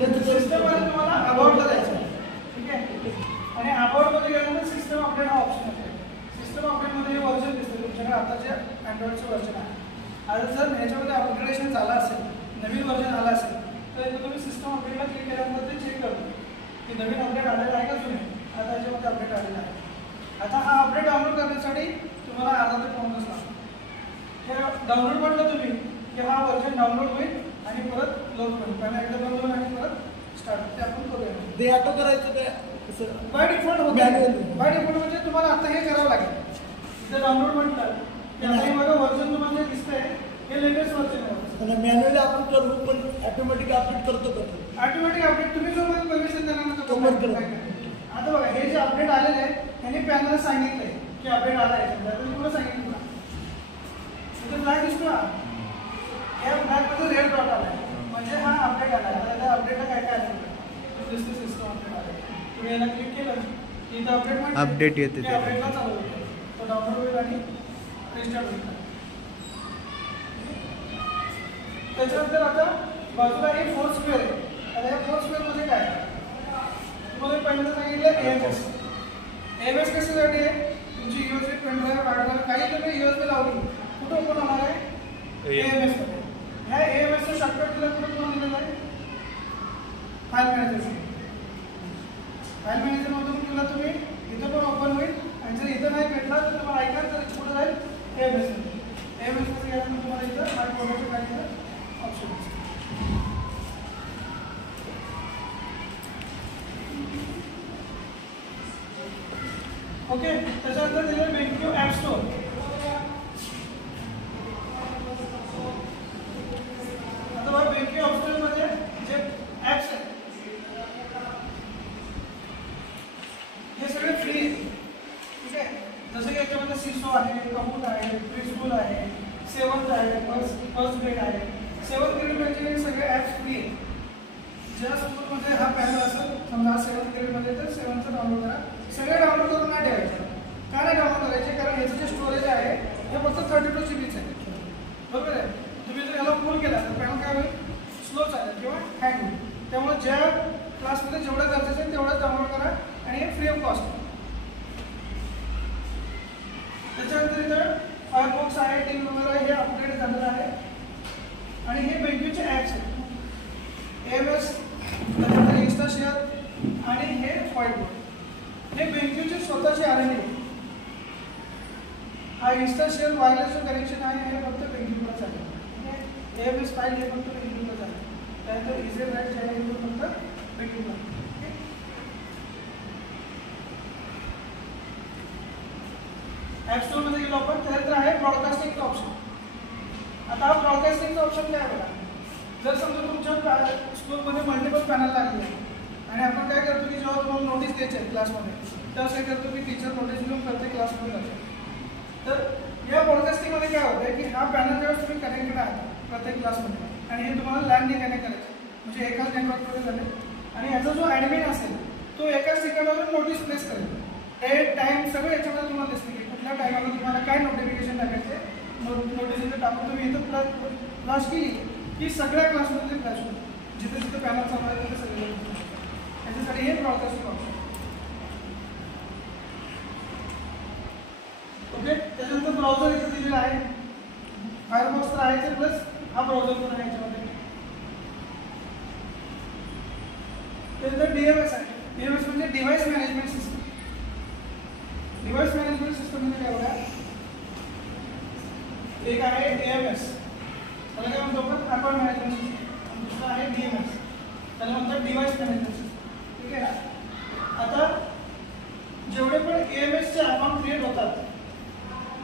सिस्टममध्ये तुम्हाला अबाउटला जायचं आहे, ठीक आहे. आणि अबाउटमध्ये गेल्यानंतर सिस्टम अपडेट हा ऑप्शन आहे. सिस्टम अपडेटमध्ये हे वर्जन दिसतं तुमच्याकडे आता जे अँड्रॉइडचं वर्जन आहे. आता जर ह्याच्यामध्ये अपग्रेडेशन झालं असेल, नवीन वर्जन आलं असेल, तर इथं तुम्ही सिस्टम अपडेटला क्लिक केल्यानंतर ते चेक करतो की नवीन अपडेट आलेला आहे का जुने. आता याच्यामध्ये अपडेट आलेला आहे. आता हा अपडेट डाउनलोड करण्यासाठी तुम्हाला अर्धा ते पाऊण तास लागतो. हे डाउनलोड म्हटलं तुम्ही की हा वर्जन डाउनलोड होईल आणि परत लोड होईल. पहिला एकदा बंद होईल आणि परत स्टार्ट. ते आपण करूया. ते ऑटो करायचं ते बाय डिफॉल्ट होतं. बाय डिफॉल्ट म्हणजे तुम्हाला आता हे करावं लागेल. जर डाउनलोड म्हटलं की आता हे बघा वर्जन तुम्हाला जे दिसतंय हे लेटेस्ट वर्जन आहे. मॅन्युअली आपण करू पण ऑटोमॅटिक अपडेट करतो का? ऑटोमॅटिक अपडेट तुम्ही जो काही परमिशन देणार ना तो आता बघा हे जे अपडेट आलेले आहे त्यांनी पॅनलला सांगितलंय की अपडेट आला आहे. तुम्ही पुढे सांगितलं तुला इथे ब्लॅक दिसतो ना, या ब्लॅकमध्ये रेड डॉट आला आहे म्हणजे हा अपडेट आला आहे. आता अपडेटला काय काय आलं दिसते सिस्टम अपडेट आला. तुम्ही याला क्लिक केलं की इथं अपडेट अपडेट येते ते अपडेटला चालू होतं. तो डाउनलोड होईल आणि रिस्टार्ट होईल. त्याच्यानंतर आता बाजूला एक फोर स्क्वेअर आहे. आता या फोर स्क्वेअर मध्ये काय तुम्हाला पहिल्यांदा सांगितलं एएमएस. एएमएस कशासाठी आहे? तुमची USB pen drive hard drive काही तुम्ही यूएसबी लावली कुठं ओपन होणार आहे? एएमएस मध्ये. ह्या एएमएसचं शॉर्टकट तुला कुठं करून दिलेलं आहे? File manager. फाईल मॅनेजर मधून तुला तुम्ही इथं पण ओपन होईल आणि जर इथं नाही भेटला तर तुम्हाला ऐका तर कुठं जाईल? एएमएस मध्ये. एएमएस मध्ये गेल्यानंतर तुम्हाला इथं फाईल फोल्डरचं काय ऑप्शन दिसतं. ओके. त्याच्यानंतर दिलेलं बेंक्यू ॲप स्टोअर. आता बघा बेंक्यू ॲप स्टोअर मध्ये जे ॲप्स आहेत हे सगळे फ्री आहेत, ठीक आहे. जसं की याच्यामध्ये सिसो आहे, कमूट आहे, प्रीस्कूल आहे, सेवन्थ आहे, फर्स्ट ग्रेड आहे. सेवन्थ ग्रेड म्हणजे सगळे ॲप्स फ्री आहेत. ज्या स्कूलमध्ये हा पॅनल असेल समजा सेवन्थ ग्रेडमध्ये तर सेवन्थचं डाउनलोड करा. सगळे डाउनलोड करून नाही ठेवायचे. का नाही डाउनलोड करायचे? कारण याचं जे स्टोरेज आहे हे फक्त 32 GB आहे, बरोबर आहे. तुम्ही जर याला फुल केला तर पॅनल काय होईल? स्लो चालेल किंवा हँग होईल. त्यामुळे ज्या क्लासमध्ये जेवढं गरजेचं आहे तेवढंच डाउनलोड करा आणि हे फ्री ऑफ कॉस्ट. त्याच्यानंतर इथं फायरफॉक्स आहे, टीम वगैरे हे अपग्रेड झालेलं आहे. आणि हे बेंक्यूचे ॲप्स आहेत. एएमएस, त्याच्यानंतर इन्स्टा शेअर आणि हे व्हाईट बोर्ड. हे बेंक्यूचे स्वतःचे R&D आहे. हा इन्स्टा शेअर वायरलेस जो कनेक्शन आहे हे फक्त बेंक्यूलाच आहे. एएमएस फाईल हे फक्त बेंक्यूलाच आहे. त्यानंतर इझेल राईट जे आहे हे फक्त बेंक्यूला. ॲप स्टोअरमध्ये गेलो आपण. त्यानंतर आहे ब्रॉडकास्टिंगचा ऑप्शन. आता हा ब्रॉडकास्टिंगचा ऑप्शन काय बघा. जर समजा तुमच्या स्कूलमध्ये मल्टिपल पॅनल लागले आणि आपण काय करतो की जेव्हा तुम्हाला नोटीस द्यायची आहे क्लासमध्ये त्यावेळेस काय करतो की टीचर नोटीस घेऊन प्रत्येक क्लासमध्ये जाते. तर या ब्रॉडकास्टिंगमध्ये काय होतं की हा पॅनल ज्यावेळेस तुम्ही कनेक्टेड आहात प्रत्येक क्लासमध्ये आणि हे तुम्हाला लँडने कनेक्ट करायचं म्हणजे एकाच नेटवर्कमध्ये झाले आणि याचा जो ॲडमिन असेल तो एकाच ठिकाणावर नोटीस प्लेस करेल. डेट टाईम सगळं याच्यामध्ये तुम्हाला दिसते की कुठल्या टायमाला तुम्हाला काय नोटिफिकेशन टाकायचे. नोटीस इथं टाकून तुम्ही इथं फ्लॅश केली की सगळ्या क्लासमध्ये फ्लॅश होतं. जिथे जिथे पॅनल चालू आहे तिथे सगळे याच्यासाठी हे ब्रॉडकास्टिंग ऑप्शन. ओके. त्याच्यानंतर ब्राउझर इथे दिलेला आहे. फायरफॉक्स तर आहे प्लस हा ब्राउझर पण आहे याच्यामध्ये. त्यानंतर DMS आहे. DMS म्हणजे device management system. Device management system म्हणजे काय बघा. एक आहे AMS त्याला काय म्हणतो आपण अकाउंट मॅनेजमेंट सिस्टम. दुसरा आहे DMS त्याला म्हणतात डिव्हाइस मॅनेजमेंट सिस्टम, ठीक आहे. आता जेवढे पण AMSचे अकाउंट क्रिएट होतात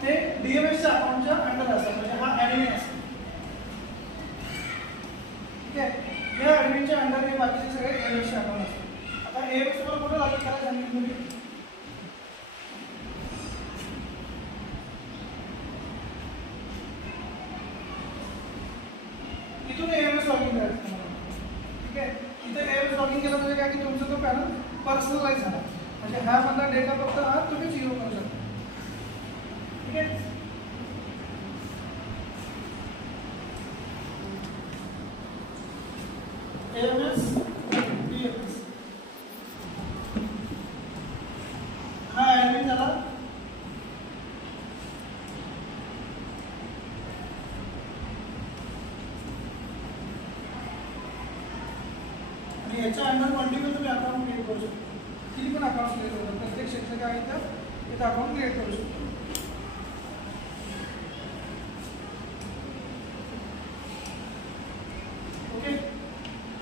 ते DMSच्या अकाउंटच्या अंडर असतात म्हणजे हा ॲडमिन असेल, ठीक आहे. या ॲडमिनच्या अंडर हे बाकीचे सगळे AMSचे अकाउंट असतात. आता AMS तुम्हाला कुठं लागेल काय सांगितलं तुम्ही इथून AMS लॉगिन करायचं तुम्हाला, ठीक आहे. इथे AMS लॉगिन केलं म्हणजे काय की तुमचा तो पॅनल पर्सनलाइज झाला म्हणजे हा मधला डेटा फक्त हा तुम्हीच यूज करू शकता, ठीक आहे. AMS आणि याच्या अंडर मल्टिपल तुम्ही अकाउंट क्रिएट करू शकता. किती पण अकाउंट क्रिएट करू शकता. प्रत्येक क्षेत्र काय आहे तर तिथं अकाउंट क्रिएट करू शकतो. ओके.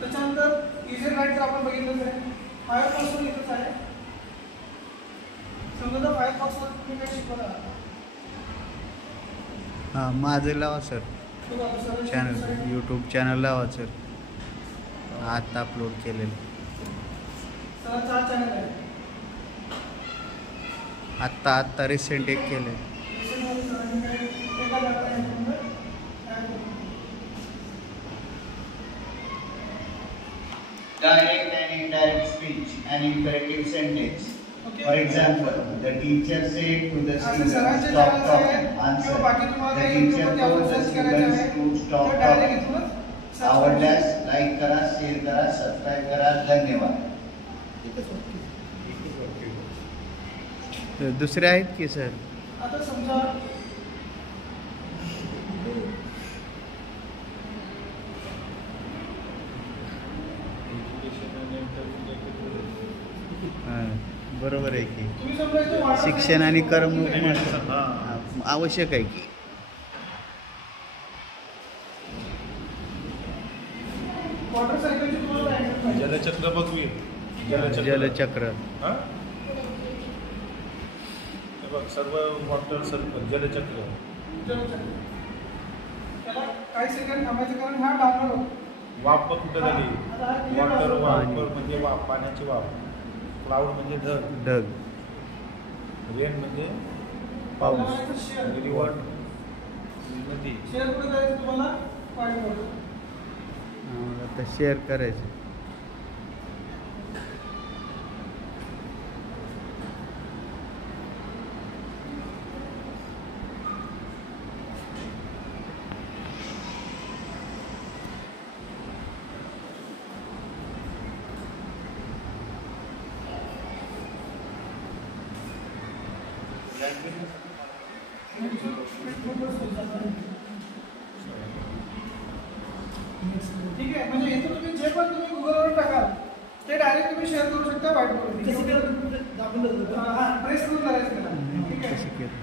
त्याच्यानंतर इझी राईट आपण बघितलंच आहे. फायरफॉक्स पण इथंच आहे. समजा फायरफॉक्सवर तुम्ही काय शिकवणार आहात. हां माझं लावा सर चॅनल यूट्यूब चॅनल लावा सर आत्ता अपलोड केलेलं सर 4 चॅनल आहे. आत्ता रिसेंट एक केलं आहे. Direct and indirect speech and imperative sentence. Okay. For example, the teacher said to the असं students, सरांचे stop चॅनल्स talking. आहेत किंवा Answer. बाकी तुम्हाला The काही teacher YouTube told वर the सर्च करायचं students आहे to stop तर डायरेक्ट talking. इथूनच सर्च आवडल्यास लाईक करा, शेअर करा, सबस्क्राईब करा. धन्यवाद. दुसरे आहेत की सर. आता समजा बरोबर आहे की तुम्ही समजा इथे वाटर शिक्षण आणि करमणूक हां. आवश्यक आहे की. वॉटर सायकलची तुम्हाला डायग्राम पाहिजे. जलचक्र बघूया. जलचक्र हां हे बघ सर्व वॉटर सर्कल जलचक्र. जलचक्र. त्याला काही सेकंड थांबायचं कारण हा डाउनलोड होतो. वाफ कुठं झाली. आता हा clear वॉटर होतो. वापर म्हणजे वाफ, पाण्याची वाफ. क्लाउड म्हणजे ढग. ढग रेन म्हणजे आपल्याला पाऊस. इथं शेअर रिव्हर नदी. शेअर कुठे जायचं तुम्हाला पॉईंट करतो. आता शेअर करायचं. ठीक आहे. म्हणजे इथं तुम्ही जे पण तुम्ही गुगलवर टाकाल ते डायरेक्ट तुम्ही शेअर करू शकता व्हाईट कसं बोर्ड. केलं दाबून जातं. हा प्रेस करून करायचं त्याला. ठीक आहे. कसं केलं.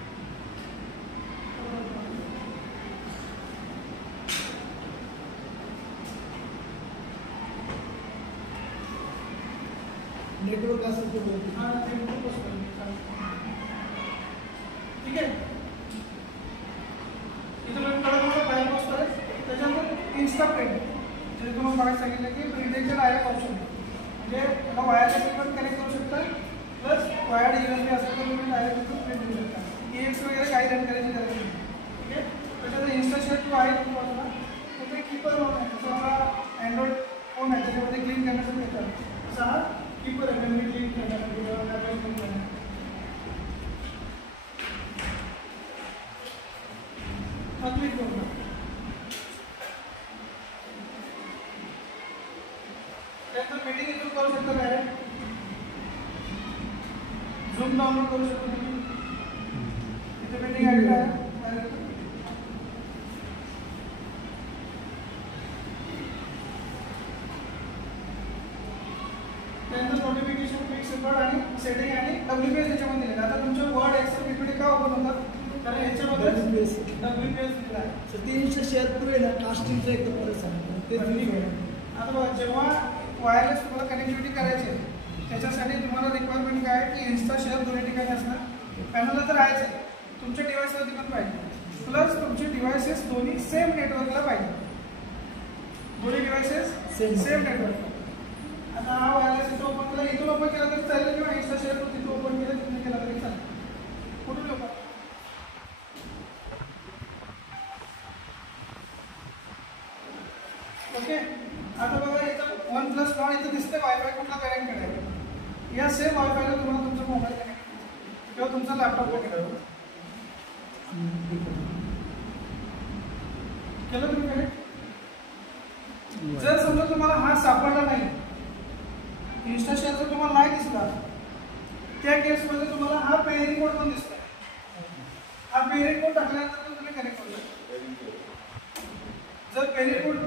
नेटवर्क असेल तर बोलतो. हा ते खूपच चालेल. ठीक आहे. इथं तुम्ही कडक मला फायरफॉक्स करायचं. त्याच्यानंतर इन्स्टा प्रिंट जे तुम्हाला मागे सांगितलं की प्रिंटिंगचे डायरेक्ट ऑप्शन म्हणजे त्याला वायरलेस पण कनेक्ट करू शकता प्लस वायर्ड USB असेल तर तुम्ही डायरेक्ट इथून प्रिंट करू शकता. EX वगैरे काही रन करायची गरज नाही. ठीक आहे. त्याच्यानंतर इन्स्टा शेअर टू आहे तुम्हाला तुम्ही कीपर आहे तुम्हाला अँड्रॉइड फोन आहे त्याच्यामध्ये क्लीन करण्यासाठी येतात. असा हा कीपर आहे मेमरी क्लीन करण्यासाठी क्लीन करण्यासाठी हा क्लिक करू नका. त्यानंतर मीटिंग इथून करू शकता डायरेक्ट. झूम डाउनलोड करू शकतो तुम्ही. इथे मीटिंग ॲड करा. त्यानंतर नोटिफिकेशन क्विक सपोर्ट आणि सेटिंग आणि WPS त्याच्यामध्ये दिले. आता तुमचं वर्ड एक्सेल PPT का ओपन होतात कारण ह्याच्यामध्ये WPS दिलेला आहे. तर ते इन्स्टा शेअर पुरे ना कास्टिंगचं एकदम परत सांगतो ते तुम्ही आता बघा जेव्हा वायरलेस तुम्हाला कनेक्टिव्हिटी करायची आहे त्याच्यासाठी तुम्हाला रिक्वायरमेंट काय आहे की इन्स्टा शेअर दोन्ही ठिकाणी असणार. पॅनलला तर आहेच आहे. तुमच्या डिव्हाइसवरती पण पाहिजे प्लस तुमचे डिव्हाइसेस दोन्ही सेम नेटवर्कला पाहिजे. दोन्ही डिव्हाइसेस सेम नेटवर्क. आता हा वायरलेस इथं ओपन केला इथून ओपन केला तरी चालेल किंवा इन्स्टा शेअर तिथून ओपन केलं तिथून केला तरी चालेल. कुठून ओपन ओके. आता बघा इथं 1+1 इथं दिसतं वायफाय कुठला कनेक्ट करायचं. या सेम वायफायला तुम्हाला तुमचा मोबाईल कनेक्ट किंवा तुमचा लॅपटॉप कनेक्ट केलं तुम्ही कनेक्ट. जर समजा तुम्हाला हा सापडला नाही इन्स्टा शेअरचा तुम्हाला नाही दिसला त्या केसमध्ये तुम्हाला हा पेअरिंग कोड पण दिसतो. हा पेअरिंग कोड टाकल्यानंतर तुम्ही कनेक्ट करू शकता. जर पेअरिंग कोड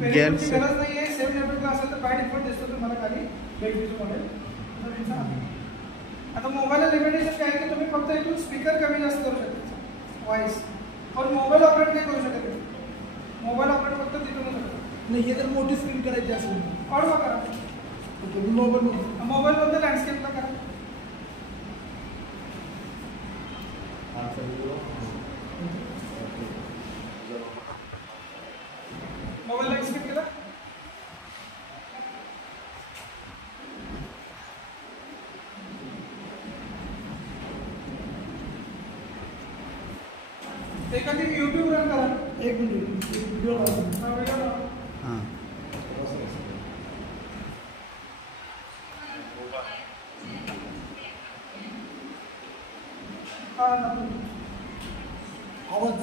पेअरिंगची गरज नाही आहे सेम नेटवर्कला असेल तर बाय डिफॉल्ट दिसतो तुम्हाला खाली बेटरीचं मॉडेल. आता मोबाईलला लिमिटेशन काय आहे की तुम्ही फक्त इथून स्पीकर कमी जास्त करू शकता व्हॉइस, पण मोबाईल ऑपरेट नाही करू शकत. मोबाईल ऑपरेट फक्त तिथूनच होतं. नाही हे तर मोठी स्क्रीन करायची असेल ऑडवा करा. ओके मी मोबाईलमध्ये लँडस्केपला करा. मोबाईल लँडस्केप केला. एखादी YouTube रन करा. एक मिनिट व्हिडिओ लावतो. हां आवाज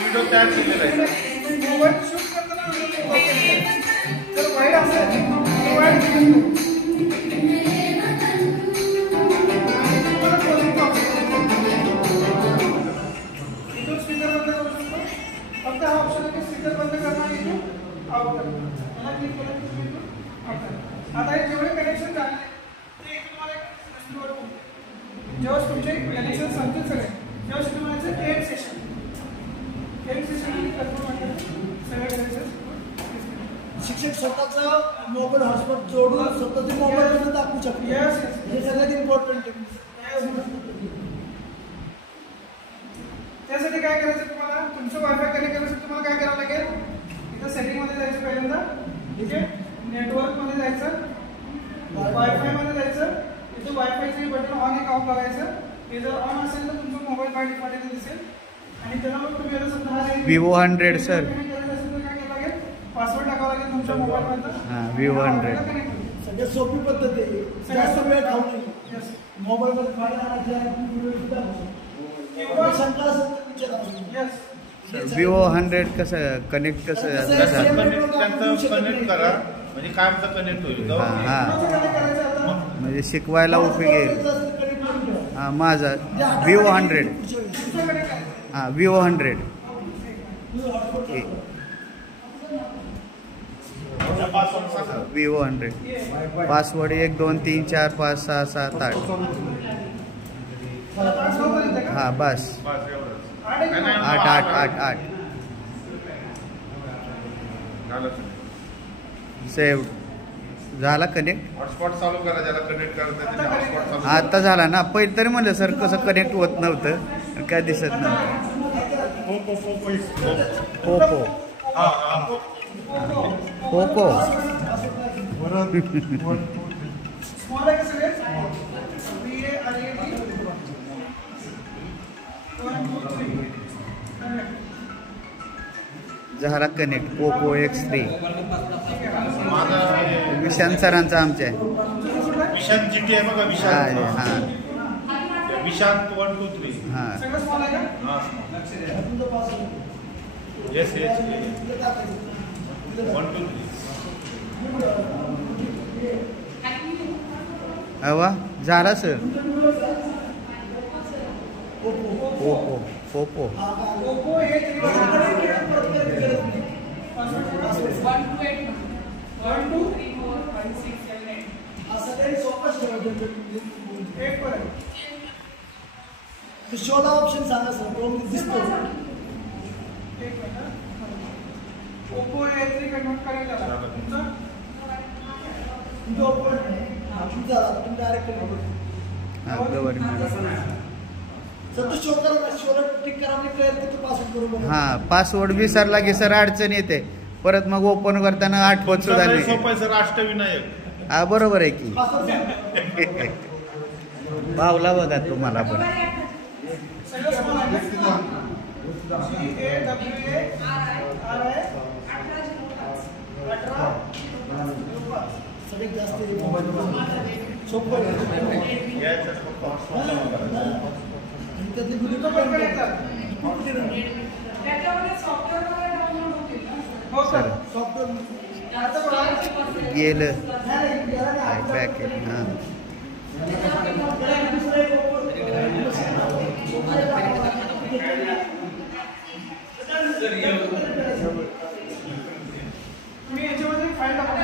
व्हिडिओ तयार केलेला आहे. मोबाईल शूट करताना जर वाईट असेल तर वाईट दिसतो. इथून स्पीकर बंद करू शकतो. फक्त हा ऑप्शन आहे की स्पीकर बंद करणं आणि इथून आउट करणं. मला क्लिक केलं की तुम्ही इथून आउट करा. आता हे जेवढे कनेक्शन झाले ते एक तुम्हाला एक जेव्हा तुमचे कनेक्शन संपतील सगळे तेव्हा तुम्हाला म्हणायचं end session. End session confirm सगळे कनेक्शन. शिक्षक स्वतःचा मोबाईल हॉटस्पॉट जोडून स्वतःचे मोबाईल दाखवू शकतो. Yes, yes. हे सगळ्यात इम्पॉर्टंट आहे. त्यासाठी काय करायचं तुम्हाला, तुमचं वायफाय कनेक्ट करायचं तुम्हाला काय करावं लागेल, इथं सेटिंग मध्ये जायचं पहिल्यांदा, ठीक आहे, नेटवर्क मध्ये जायचं, वायफाय मध्ये जायचं, इथं वायफायचे बटन ऑन एक ऑफ बघायचं. हे जर ऑन असेल तर तुमचा मोबाईल बाय डिफॉल्ट इथे दिसेल आणि त्याला मग तुम्ही आता समजा हा Vivo 100 sir. कनेक्ट करायचं असेल तर काय करावं लागेल, पासवर्ड टाकावा लागेल तुमच्या मोबाईल मधला. हां Vivo 100. सगळ्यात सोपी पद्धत आहे. जास्त वेळ खाऊ नये. Yes. मोबाईल मध्ये फाईल आणायची आहे शंका असेल तर विचारा. Yes. Vivo 100 कसं कनेक्ट कसं त्यांचं कनेक्ट करा म्हणजे काय आमचं कनेक्ट होईल. हां हां कोणाचं connect करायचं आता? म्हणजे शिकवायला उपयोगी येईल. हां माझा Vivo 100. तुमचं connect करायचं. हां Vivo 100. Vivo 100. पासवर्ड 1 2 3 4 5 6 7 8. मला पासवर्ड माहिती आहे का? हां बस बस एवढंच. 8 8 8 8 सेव्ह झाला कनेक्ट. हॉटस्पॉट चालू करा, ज्याला कनेक्ट करायचं त्याने हॉटस्पॉट चालू करा. आता झाला ना. पहिले तरी म्हणलं सर कसं कनेक्ट होत नव्हतं, काय दिसत नव्हतं. पोको पोको स्मॉल आहे का सगळे? VA आणि AD. 1 2 3. झाला कनेक्ट. पोको X3 माझा विशांत सरांचा आमच्या आहे. विशांत GT आहे बघा. हां विशांत हां विशांत 1 2 3. हां सगळं स्मॉल आहे का? हा येस येस 1 2 3. हवा झाला सर. पोको पोको ओप्पो हे 1 2 3 4 5 6 7 8. असं काही सोपंच ठेवायचं. एक पर आहे. शोला ऑप्शन सांगा सर. तो दिसतो. एक मिनिट. ओप्पो A3 कन्वर्ट करायला झाला तुमचं. तो पण तुमचा तुम्ही डायरेक्ट हां गव्हर्नमेंट. सर तो शो करा. शोला टिक करा आणि कळेल की तो पासवर्ड बरोबर आहे. हां पासवर्ड विसरला की सर अडचण येते. परत मग ओपन करताना आठवत सुद्धा नाही. सोपं आहे सर. अष्टविनायक. हा बरोबर आहे की. पासवर्ड सांगा. पावला बघा तुम्हाला पण. सगळं स्मॉल आहे का? GAWA R आहे 18 सगळ्यात जास्त सोपं आहे. यायचं फक्त हॉटस्पॉट चालू करायचं. आणि त्यातली गुन्हे तो पण connect झाला. त्याच्यामध्ये सॉफ्टवेअर वगैरे डाउनलोड होतील ना? हो सर. सॉफ्टवेअर आता बघा. गेलं नाही गेला नाही. बॅक आहे हां. तुम्ही याच्यामध्ये फाईल टाकू.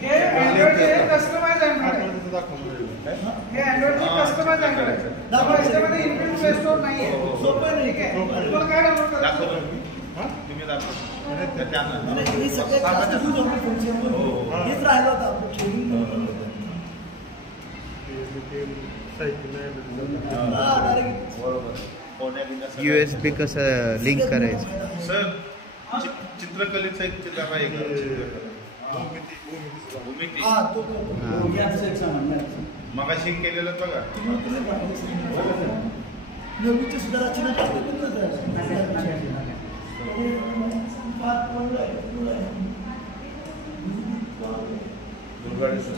हे अँड्रॉइडचे कस्टमाइज अँड्रॉइड हे अँड्रॉइडचे कस्टमाइज अँड्रॉइड याच्यामध्ये इनबिल्ट प्ले स्टोर नाही आहे. सोपं आहे. ठीक आहे. तुम्हाला काय डाउनलोड करायचं? हे सगळ्यात जास्त यूज होतं फोनच्यावर. हेच राहिलं होतं आपलं ट्रेनिंग. USB कसं लिंक करायचं? सर चित्रकलेचा एक चित्र आहे का? भूमिती हां तो मगाशी केलेलं बघा. नवीनची सुद्धा रचना करते पण दुर्गाडे सर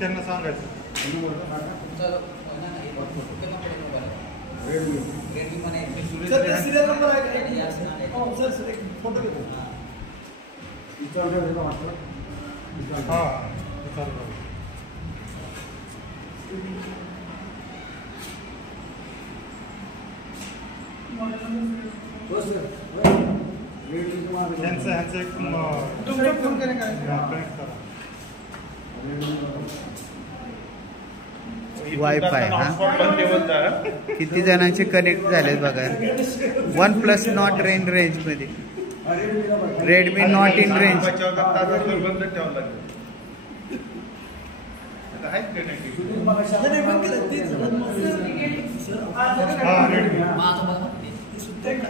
त्यांना सांगायचं सर ते सिरियल नंबर आहे हो सर सर एक फोटो घेतो. हां ह्यांचं एक तुमचं फोन कनेक्ट करायचं. वायफाय हां. किती जणांचे कनेक्ट झालेत बघा. OnePlus नॉट इन रेंजमध्ये. Redmi not in range. बंद ठेवावं लागेल. आहे नाही पण केलं ते सर हां रेडमी ते सुद्धा एक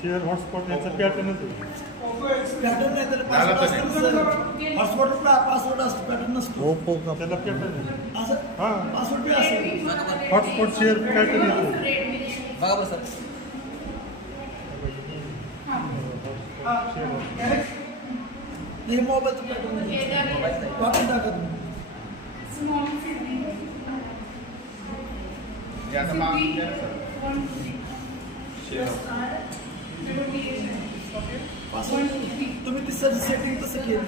शेअर हॉटस्पॉट याचा पॅटर्नच पॅटर्न नाही तर हॉटस्पॉट पासवर्ड असतो पॅटर्न नसतो. ओप्पो का त्याला पॅटर्न असं हां पासवर्ड बी असेल. हॉटस्पॉट शेअर पॅटर्न येतो. बघा बरं सर. हे मोबाईलचं पॅटर्न वापरून टाका तुम्ही. पासवर्ड तुम्ही ती सर सेटिंग तसं केलं.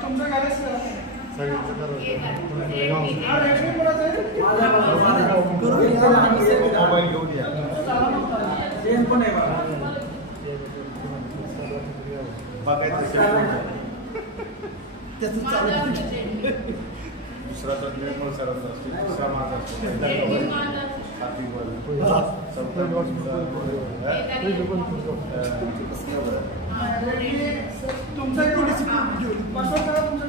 तुमचं गॅलेक्सी हा रेडमी कोणाचा आहे? मोबाईल घेऊन या. त्याचं चालू दुसरा तर निर्मळ सरांचा असतो. दुसरा माझा असतो. तुमचा पासवर्ड करा. तुमचं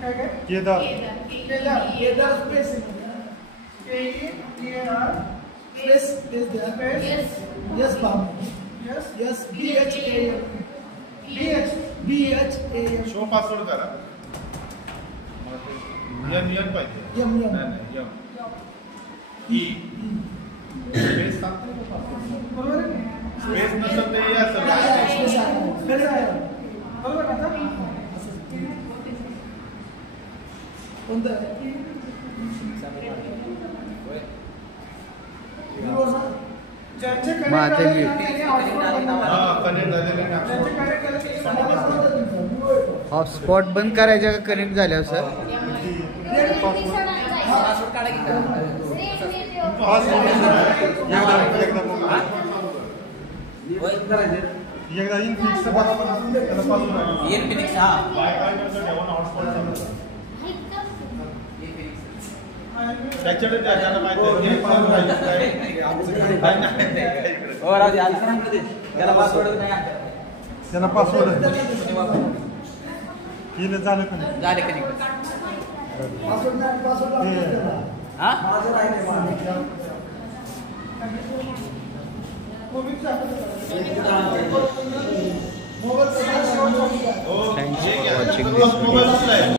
काय काय Kedar Kedar Kedar space KEDAR space space द्या. स्पेस यस बाब yes yes BHAM show password करा. एम पाहिजे. एम नाही एम ई स्पेस सांगतो का पासवर्ड? बरोबर आहे. स्पेस नसेल तर या सर. स्पेस आहे. बरोबर आता कोणतं ज्यांचे मग आता कनेक्ट मी- हां कनेक्ट झालेले ना. ज्यांचे कनेक्ट झाले हॉटस्पॉट बंद करायच्या का कनेक्ट झाल्यावर सर? पासवर्ड काढा की एकदा इनफिक्स बरोबर त्याला पासवर्ड इन्फिनिक्स हां वायफाय नंतर ठेवून हॉटस्पॉट त्याच्याकडे त्याला माहिती आहे. हो राहू दे. त्याला पासवर्ड नाही आपल्याला. त्याला पासवर्ड आहे. तुम्ही वापरा. केलं झालं का नाही? झाले कनेक्ट. पासवर्ड नाही, पासवर्ड लागतो त्याला. हा माझं राहिले माझं. Mobile Thanks for watching this video.